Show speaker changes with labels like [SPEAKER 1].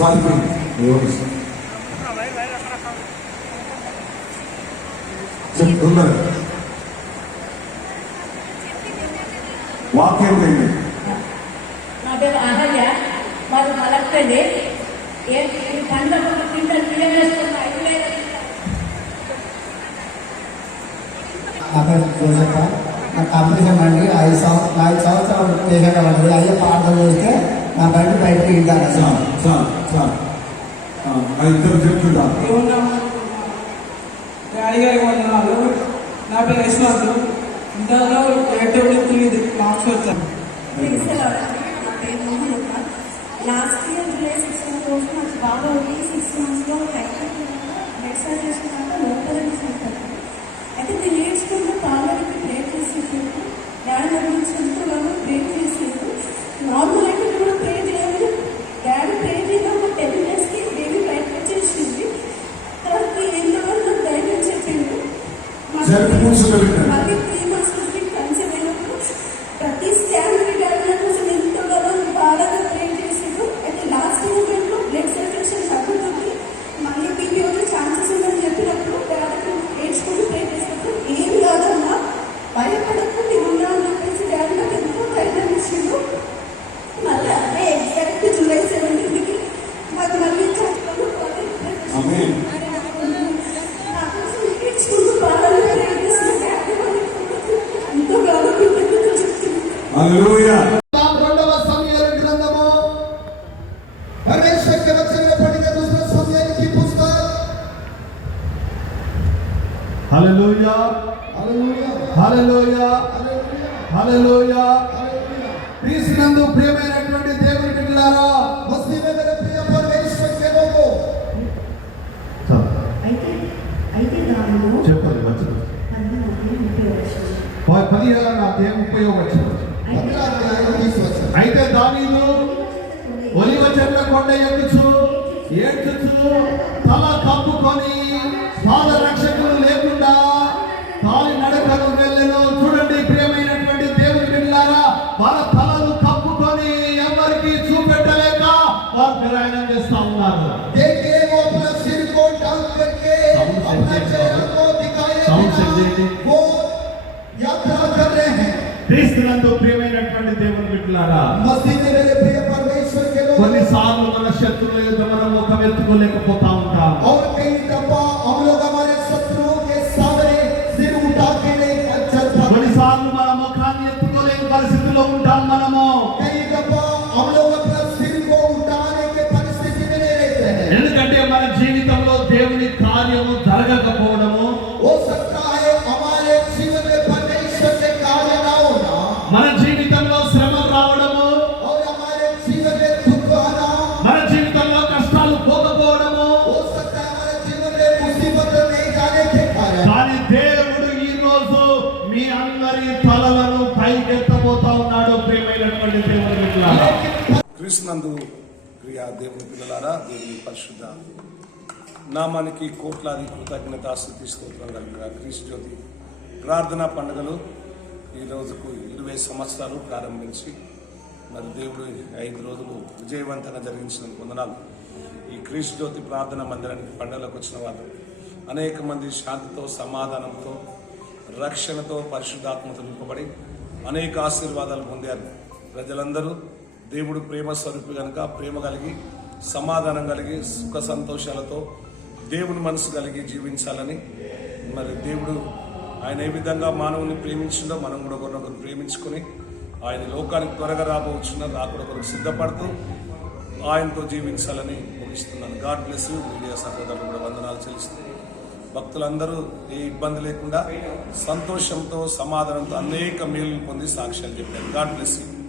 [SPEAKER 1] సాధికులు నియోగిస్తారు చెప్తున్నారు వాక్యం ఏంటి
[SPEAKER 2] నా పేరు అహల్య మాకు మలక్కండి. ఏ పండ్ల కింద
[SPEAKER 3] తీయవేస్తున్నా అహల్ రోజప్ప కంపెనీ బండి ఐదు సంవత్సరం ఐదు సంవత్సరాలు పేషెంట్ పడింది అయ్యే ప్రార్థన చేస్తే నా బండి బయటకు ఇద్దాను
[SPEAKER 1] సార్ సార్ సార్ ఇద్దరు చెప్తుంటారు
[SPEAKER 4] డాడీ వందనాలు నా పేరు యశ్వంత్ ఇంతలో ఎటువంటి తొమ్మిది మార్క్స్ వచ్చాను
[SPEAKER 5] లాస్ట్ ఇయర్ జూలై సిక్స్టీన్ రోజు నాకు బాగా ఉంది సిక్స్ మంత్స్లో హైకోర్ట్ మెడిసిన్ చేసుకున్నాక లోపల తీసుకుంటాను Sehr gut zu
[SPEAKER 1] gewinnen.
[SPEAKER 3] రెండవ సమయాల గ్రంథము. పరమేశ్వర కవచన పడిన దూసర సమయానికి పుస్తకం.
[SPEAKER 1] హల్లెలూయా.
[SPEAKER 3] హల్లెలూయా.
[SPEAKER 1] హల్లెలూయా.
[SPEAKER 3] హల్లెలూయా.
[SPEAKER 1] క్రీస్తునందు ప్రియమైనటువంటి దేవుని బిడ్డలారా
[SPEAKER 3] ముస్లిమేతర ప్రియ పరమేశ్వర సేవకు
[SPEAKER 6] అయితే అయితే
[SPEAKER 1] చెప్పండి వచ్చిన
[SPEAKER 3] పది నా దేవ ఉపయోగించవచ్చు
[SPEAKER 1] అయితే దాని ఒలివ చెట్ల కొండ ఎక్కుచు ఏడ్చు తల కప్పుకొని
[SPEAKER 3] పాదరక్షక
[SPEAKER 1] క్రీస్తునందు ప్రియమైనటువంటి దేవుని బిడ్డలారా కొన్నిసార్లు మన శత్రువుల మనం ముఖం ఎత్తుకోలేకపోతా ఉంటాం.
[SPEAKER 7] క్రీస్తునందు ప్రియా దేవుని పిల్లలారా దేవుని పరిశుద్ధ నామానికి కోట్లాది కృతజ్ఞత స్థుతి స్తోత్రం కలిగిన క్రీస్తు జ్యోతి ప్రార్థనా పండుగలు ఈ రోజుకు ఇరవై సంవత్సరాలు ప్రారంభించి మరి దేవుడు ఐదు రోజులు విజయవంతంగా జరిగించిన వందనాలు. ఈ క్రీస్తు జ్యోతి ప్రార్థన మందిరానికి పండుగలకు వచ్చిన వారు అనేక మంది శాంతితో సమాధానంతో రక్షణతో పరిశుద్ధాత్మతో నింపబడి అనేక ఆశీర్వాదాలు పొందారు. ప్రజలందరూ దేవుడు ప్రేమ స్వరూపి కనుక ప్రేమ కలిగి సమాధానం కలిగి సుఖ సంతోషాలతో దేవుని మనసు కలిగి జీవించాలని. మరి దేవుడు ఆయన ఏ విధంగా మానవుని ప్రేమించిందో మనం కూడా ఒకరినొకరు ప్రేమించుకొని ఆయన లోకానికి త్వరగా రాబోచున్న రాకుడొకరు కొరకు సిద్ధపడుతూ ఆయనతో జీవించాలని ముగిస్తున్నాను. God bless you. మీడియా సహోదరులు కూడా వందనాలు చెల్లిస్తుంది భక్తులందరూ ఏ ఇబ్బంది లేకుండా సంతోషంతో సమాధానంతో అనేక మేలు పొంది సాక్ష్యాలు చెప్పారు. God bless you.